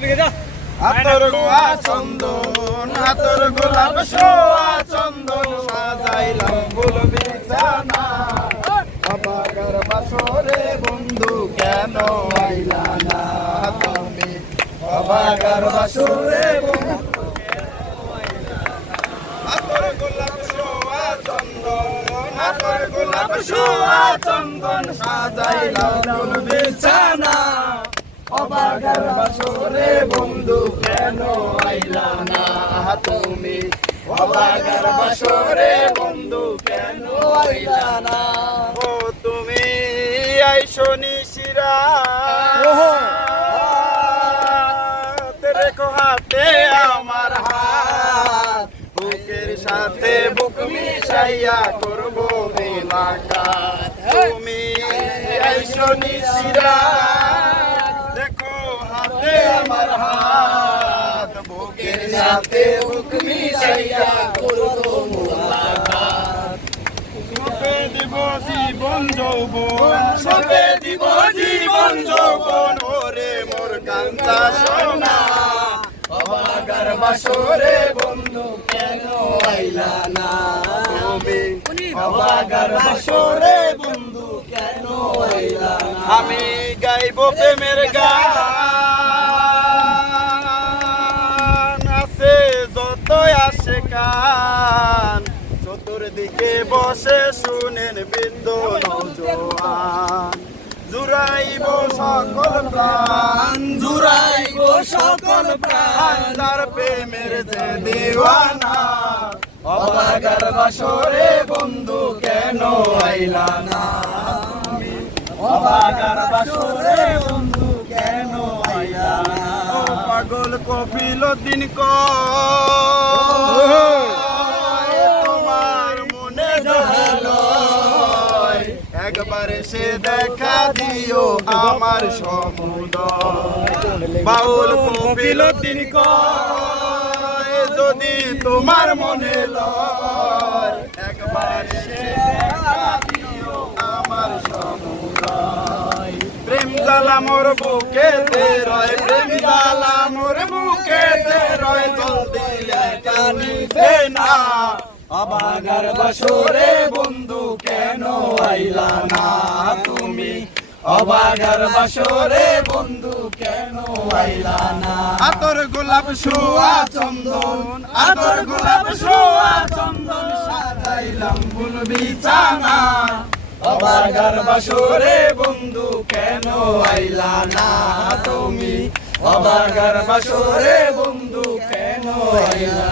হাতর গোয়া চন্দন, হাতর গোলাপ সোয়া চন্দন, সাজাইলাম ফুল বিছানা অবাগার বাসরে বন্ধু কেন আইলা না? তুমি অবাগার বাসরে বন্ধু? হাতর গোলাপ সোয়া চন্দন, হাতর গোলাপ সোয়া চন্দন, সাজাইলাম ফুল বিছানা অবাগার বাসরে বন্ধু কেন আইলা না? তুমি অবাগার বাসরে বন্ধু কেন আইলা না? ও তুমি আইসো নিশিরা রেখো হাতে আমার হাত। বুকের সাথে বুক মিশাইয়া করব মিলাকাত তুমি আইসো নিশিরা দেখো হাতে আমার হাত বুকের সাথে বুক মিশাইয়া করব মুলাকাত। সপে দিব জীবন যৌবন। সপে দিব জীবন যৌবন ওরে মোর কান্তা সোনা। অবাগার বাসরে বন্ধু কেন আইলা না? অবাগার বাসরে বন্ধু কেন আইলা আমি গাইব প্রেমের গান। আসে কান চতুর্দিকে বসে শুনেন বৃদ্ধ নৌজোয়ান জুড়াইব সকল প্রাণ জুড়াইব সকল প্রাণ তার প্রেমের যে দিওয়ানা অবাগার বাসরে বন্ধু কেন আইলা না? অবাগার বাসরে কপিল দিন তোমার মনে একবার সে দেখা দিও আমার সমুদয়। বাউল কপিল দিন কয় যদি তোমার মনে লয়, একবার সে প্রেম মোর বুকেতে রয়, প্রেম অবাগার বাসরে বন্ধু কেন আইলা না তুমি? অবাগার বাসরে বন্ধু কেন আইলা না? আতর গোলাপ সোয়া চন্দন, আতর গোলাপ সোয়া চন্দন সাজাইলাম ফুল বিছানা। অবাগার বাসরে বন্ধু কেন আইলা না তুমি? অবাগার বাসরে বন্ধু কেন আইলা?